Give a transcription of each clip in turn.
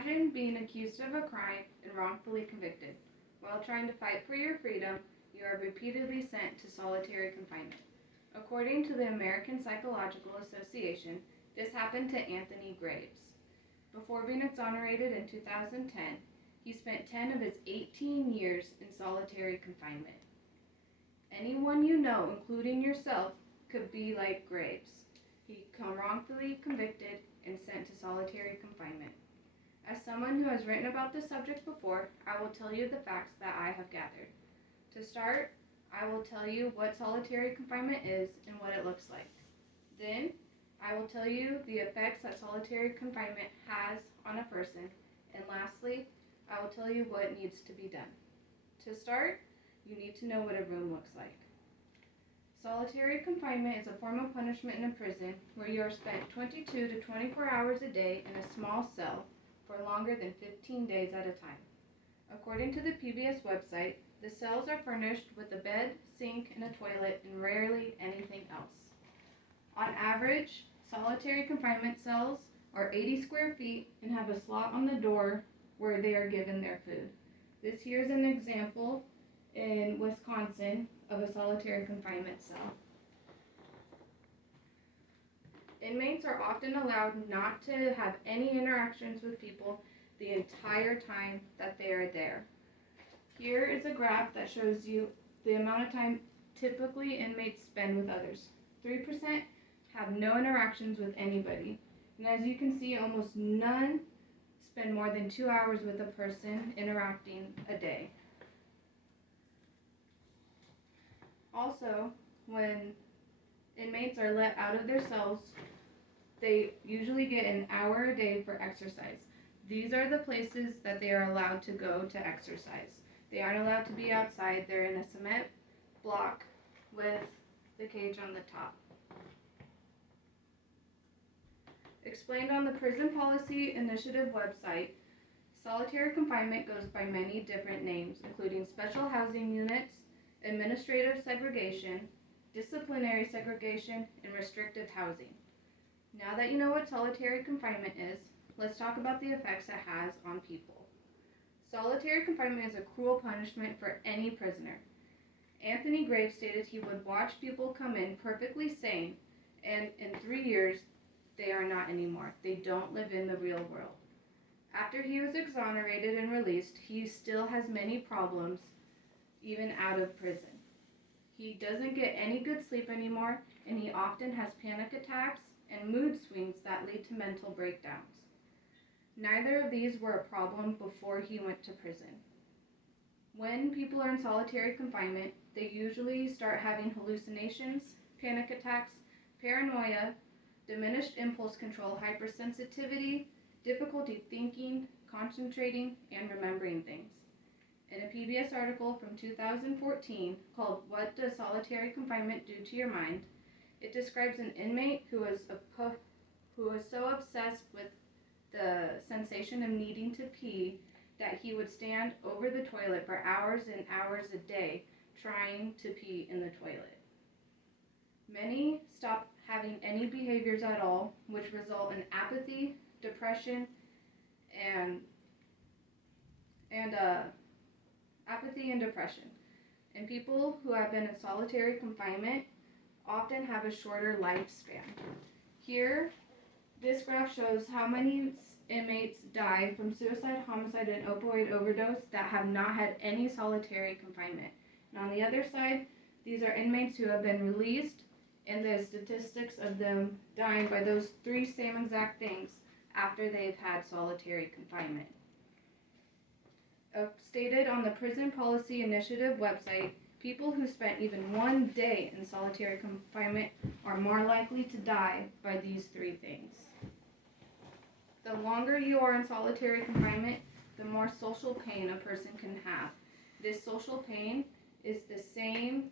Imagine being accused of a crime and wrongfully convicted. While trying to fight for your freedom, you are repeatedly sent to solitary confinement. According to the American Psychological Association, this happened to Anthony Graves. Before being exonerated in 2010, he spent 10 of his 18 years in solitary confinement. Anyone you know, including yourself, could be like Graves. He became wrongfully convicted and sent to solitary confinement. As someone who has written about this subject before, I will tell you the facts that I have gathered. To start, I will tell you what solitary confinement is and what it looks like. Then, I will tell you the effects that solitary confinement has on a person. And lastly, I will tell you what needs to be done. To start, you need to know what a room looks like. Solitary confinement is a form of punishment in a prison where you are spent 22 to 24 hours a day in a small cell for longer than 15 days at a time. According to the PBS website, the cells are furnished with a bed, sink, and a toilet, and rarely anything else. On average, solitary confinement cells are 80 square feet and have a slot on the door where they are given their food. This here is an example in Wisconsin of a solitary confinement cell. Inmates are often allowed not to have any interactions with people the entire time that they are there. Here is a graph that shows you the amount of time typically inmates spend with others. 3% have no interactions with anybody. And as you can see, almost none spend more than 2 hours with a person interacting a day. Also, when inmates are let out of their cells, they usually get an hour a day for exercise. These are the places that they are allowed to go to exercise. They aren't allowed to be outside. They're in a cement block with the cage on the top. Explained on the Prison Policy Initiative website, solitary confinement goes by many different names, including special housing units, administrative segregation, disciplinary segregation, and restricted housing. Now that you know what solitary confinement is, let's talk about the effects it has on people. Solitary confinement is a cruel punishment for any prisoner. Anthony Graves stated he would watch people come in perfectly sane, and in 3 years, they are not anymore. They don't live in the real world. After he was exonerated and released, he still has many problems, even out of prison. He doesn't get any good sleep anymore, and he often has panic attacks and mood swings that lead to mental breakdowns. Neither of these were a problem before he went to prison. When people are in solitary confinement, they usually start having hallucinations, panic attacks, paranoia, diminished impulse control, hypersensitivity, difficulty thinking, concentrating, and remembering things. In a PBS article from 2014 called "What Does Solitary Confinement Do to Your Mind?", it describes an inmate who was so obsessed with the sensation of needing to pee that he would stand over the toilet for hours and hours a day trying to pee in the toilet. Many stop having any behaviors at all, which result in apathy, depression, and depression. And people who have been in solitary confinement often have a shorter lifespan. Here, this graph shows how many inmates die from suicide, homicide, and opioid overdose that have not had any solitary confinement. And on the other side, these are inmates who have been released, and the statistics of them dying by those three same exact things after they've had solitary confinement. Stated on the Prison Policy Initiative website, people who spent even 1 day in solitary confinement are more likely to die by these three things. The longer you are in solitary confinement, the more social pain a person can have. This social pain is the same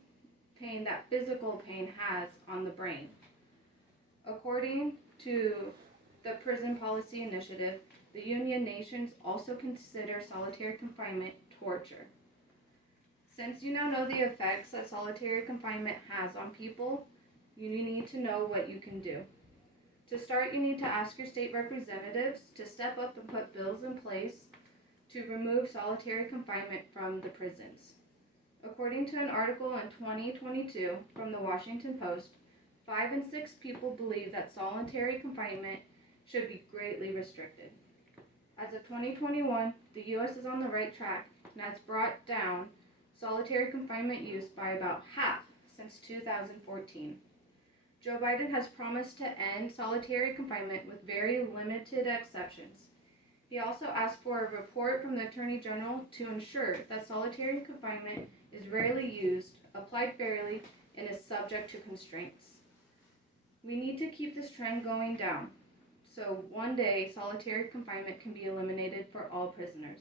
pain that physical pain has on the brain. According to the Prison Policy Initiative, the United Nations also consider solitary confinement torture. Since you now know the effects that solitary confinement has on people, you need to know what you can do. To start, you need to ask your state representatives to step up and put bills in place to remove solitary confinement from the prisons. According to an article in 2022 from the Washington Post, 5 in 6 people believe that solitary confinement should be greatly restricted. As of 2021, the U.S. is on the right track and has brought down solitary confinement use by about half since 2014. Joe Biden has promised to end solitary confinement with very limited exceptions. He also asked for a report from the Attorney General to ensure that solitary confinement is rarely used, applied fairly, and is subject to constraints. We need to keep this trend going down, so one day solitary confinement can be eliminated for all prisoners.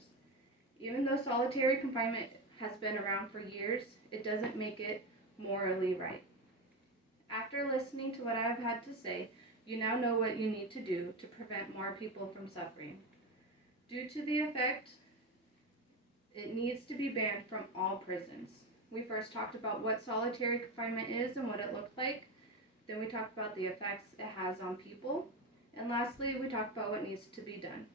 Even though solitary confinement has been around for years, it doesn't make it morally right. After listening to what I have had to say, you now know what you need to do to prevent more people from suffering. Due to the effect, it needs to be banned from all prisons. We first talked about what solitary confinement is and what it looked like. Then we talked about the effects it has on people. And lastly, we talked about what needs to be done.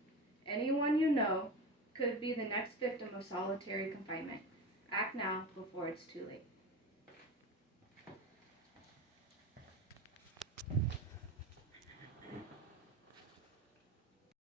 Anyone you know could be the next victim of solitary confinement. Act now before it's too late.